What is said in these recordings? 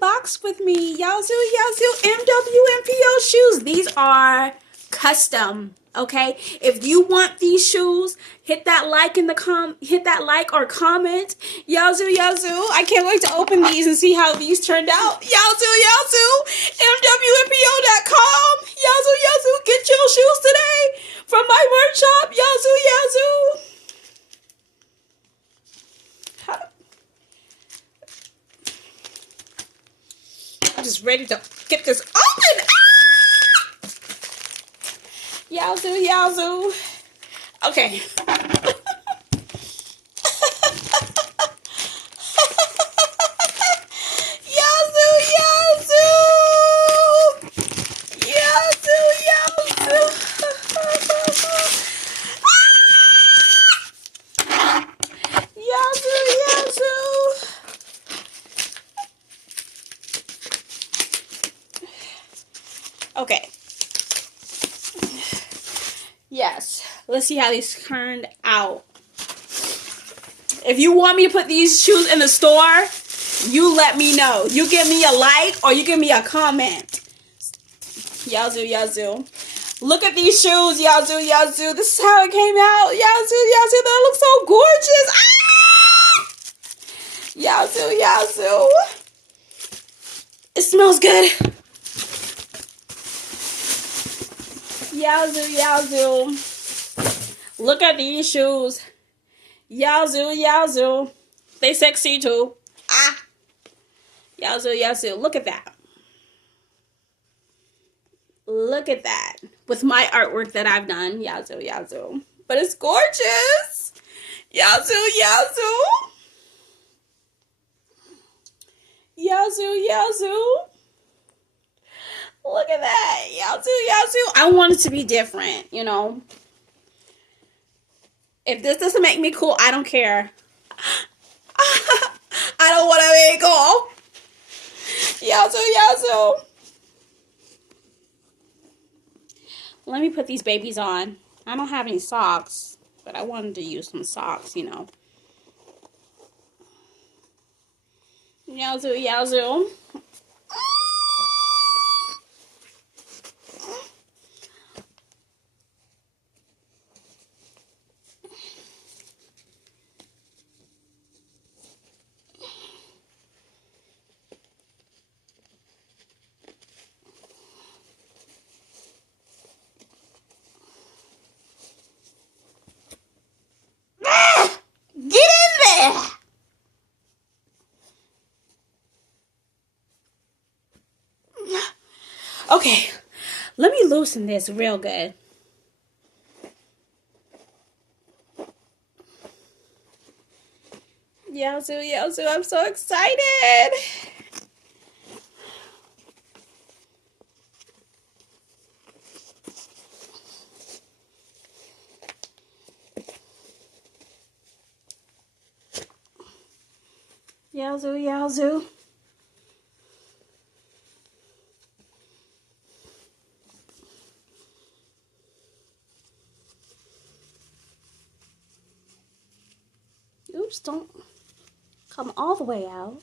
unbox with me. Yazoo MWMPO shoes. These are custom. Okay, if you want these shoes, hit that like in the hit that like or comment. Yazoo, I can't wait to open these and see how these turned out. Yazoo, MWMPO.com. Yazoo, get your shoes today from my merch shop. Yazoo. I'm just ready to get this open. Yazoo. Okay. Okay. Yes. Let's see how these turned out. If you want me to put these shoes in the store, you let me know. You give me a like or you give me a comment. Yazoo. Look at these shoes, Yazoo. This is how it came out. Yazoo. That looks so gorgeous. Yazoo. It smells good. Yazoo. Look at these shoes. Yazoo. They sexy too. Yazoo. Look at that. With my artwork that I've done. Yazoo. But it's gorgeous. Yazoo. Look at that. Yazoo. I want it to be different, you know. If this doesn't make me cool, I don't care. I don't want to make it cool. Yazoo. Let me put these babies on. I don't have any socks, but I wanted to use some socks, you know. Yazoo. Okay, let me loosen this real good. Yazoo, I'm so excited. Yazoo. Oops, don't come all the way out.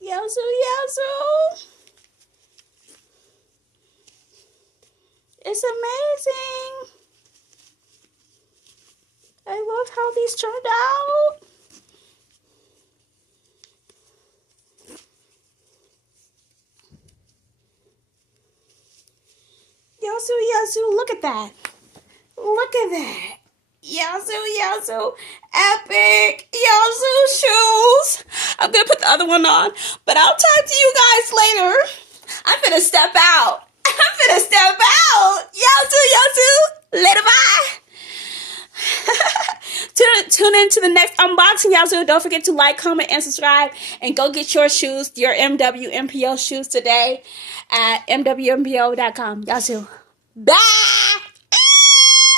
Yazoo. It's amazing. I love how these turned out. Yazoo, look at that. Yazoo, epic Yazoo shoes. I'm gonna put the other one on, but I'll talk to you guys later. I'm finna step out. Yazoo, later, bye. Tune in to the next unboxing, Yazoo. Don't forget to like, comment, and subscribe. And go get your shoes, your MWMPO shoes today at MWMPO.com. Yazoo. Bye.